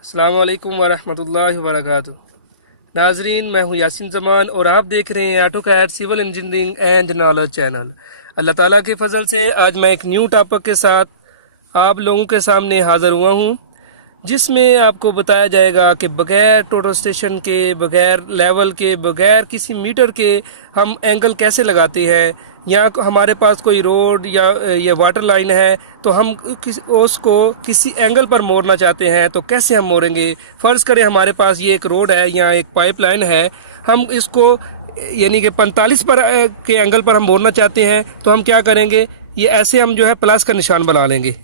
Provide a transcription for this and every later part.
अस्सलाम वालेकुम वरहमतुल्लाहि वबरकातुहू। नाजरीन, मैं हूँ यासीन जमान और आप देख रहे हैं AutoCAD civil engineering and knowledge channel. Allah Taala के फजल से आज मैं एक न्यू टॉपिक के साथ आप लोगों के सामने हाज़िर हुआ हूँ, जिसमें आपको बताया जाएगा कि बग़ैर टोटल स्टेशन के, बग़ैर लेवल के, बग़ैर किसी मीटर के हम एंगल कैसे लगाते हैं। या हमारे पास कोई रोड या वाटर लाइन है तो हम उसको किसी एंगल पर मोड़ना चाहते हैं तो कैसे हम मोड़ेंगे। फ़र्ज़ करें हमारे पास ये एक रोड है या एक पाइपलाइन है, हम इसको यानी कि 45 पर के एंगल पर हम मोड़ना चाहते हैं तो हम क्या करेंगे, ये ऐसे हम जो है प्लस का निशान बना लेंगे।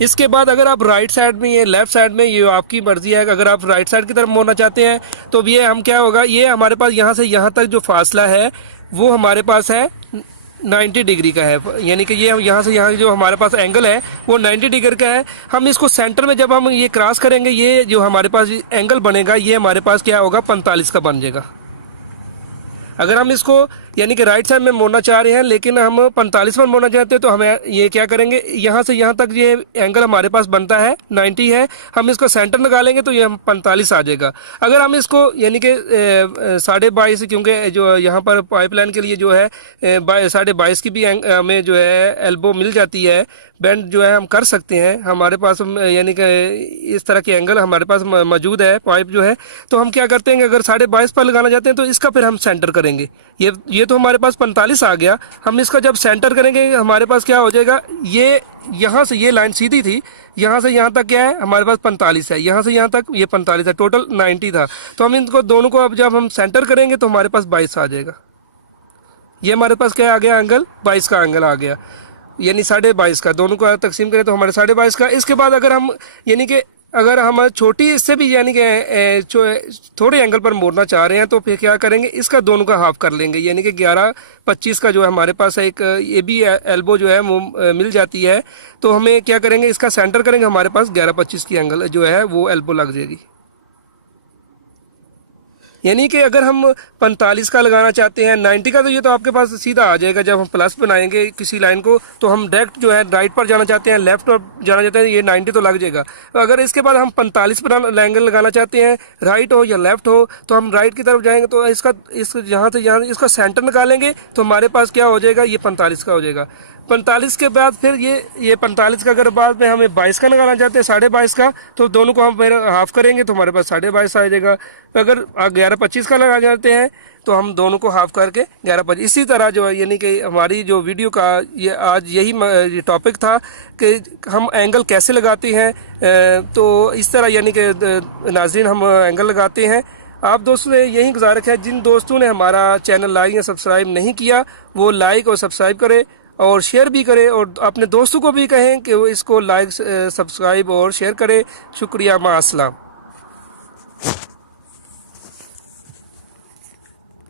इसके बाद अगर आप राइट साइड में, ये लेफ़्ट साइड में, ये आपकी मर्ज़ी है। अगर आप राइट साइड की तरफ मोड़ना चाहते हैं तो ये हम क्या होगा, ये हमारे पास यहाँ से यहाँ तक जो फासला है वो हमारे पास है 90 डिग्री का है। यानी कि ये यहाँ से यहाँ जो हमारे पास एंगल है वो 90 डिग्री का है। हम इसको सेंटर में जब हम ये क्रॉस करेंगे, ये जो हमारे पास एंगल बनेगा ये हमारे पास क्या होगा, 45 का बन जाएगा। अगर हम इसको यानी कि राइट साइड में मोड़ना चाह रहे हैं लेकिन हम 45 पर मोड़ना चाहते हैं तो हमें ये क्या करेंगे, यहाँ से यहाँ तक ये एंगल हमारे पास बनता है 90 है, हम इसको सेंटर निकालेंगे तो ये 45 आ जाएगा। अगर हम इसको यानी कि 22.5, क्योंकि जो यहाँ पर पाइपलाइन के लिए जो है 22.5 की भी हमें जो है एल्बो मिल जाती है, बेंड जो है हम कर सकते हैं। हमारे पास यानी कि इस तरह के एंगल हमारे पास मौजूद है पाइप जो है, तो हम क्या करते हैं, अगर 22.5 पर लगाना चाहते हैं तो इसका फिर हम सेंटर करेंगे। ये तो हमारे पास 45 आ गया। हम इसका जब सेंटर करेंगे हमारे पास क्या हो जाएगा, ये यहाँ से ये लाइन सीधी थी, यहाँ से यहाँ तक क्या है हमारे पास 45 है, यहाँ से यहाँ तक ये 45 है, टोटल 90 था। तो हम इनको दोनों को अब जब हम सेंटर करेंगे तो हमारे पास 22 आ जाएगा। ये हमारे पास क्या आ गया, एंगल 22 का एंगल आ गया, यानी 22.5 का। दोनों को तकसीम करें तो हमारे 22.5 का। इसके बाद अगर हम यानी कि अगर हम छोटी इससे भी यानी कि थोड़े एंगल पर मोड़ना चाह रहे हैं तो फिर क्या करेंगे, इसका दोनों का हाफ कर लेंगे। यानी कि 11.25 का जो है हमारे पास एक ये भी एल्बो जो है वो मिल जाती है, तो हमें क्या करेंगे, इसका सेंटर करेंगे, हमारे पास 11.25 की एंगल जो है वो एल्बो लग जाएगी। यानी कि अगर हम 45 का लगाना चाहते हैं 90 का, तो ये तो आपके पास सीधा आ जाएगा। जब हम प्लस बनाएंगे किसी लाइन को तो हम डायरेक्ट जो है राइट पर जाना चाहते हैं, लेफ्ट पर जाना चाहते हैं, ये 90 तो लग जाएगा। अगर इसके बाद हम 45 पर एंगल लगाना चाहते हैं, राइट हो या लेफ्ट हो, तो हम राइट की तरफ जाएंगे तो इस यहाँ से यहाँ इसका सेंटर निकालेंगे तो हमारे पास क्या हो जाएगा, ये 45 का हो जाएगा। 45 के बाद फिर ये 45 का अगर बाद में हमें 22 का लगाना चाहते हैं, 22.5 का, तो दोनों को हम फिर हाफ करेंगे तो हमारे पास 22.5 आ जाएगा। अगर 11.25 का लगाना चाहते हैं तो हम दोनों को हाफ करके 11.25। इसी तरह जो है यानी कि हमारी जो वीडियो का ये आज यही टॉपिक था कि हम एंगल कैसे लगाते हैं। तो इस तरह यानी कि नाज़रीन हम एंगल लगाते हैं। आप दोस्तों से यही गुजारिश है, जिन दोस्तों ने हमारा चैनल लाइक या सब्सक्राइब नहीं किया वो लाइक और सब्सक्राइब करें और शेयर भी करें, और अपने दोस्तों को भी कहें कि वो इसको लाइक, सब्सक्राइब और शेयर करें। शुक्रिया, माअस्सलाम।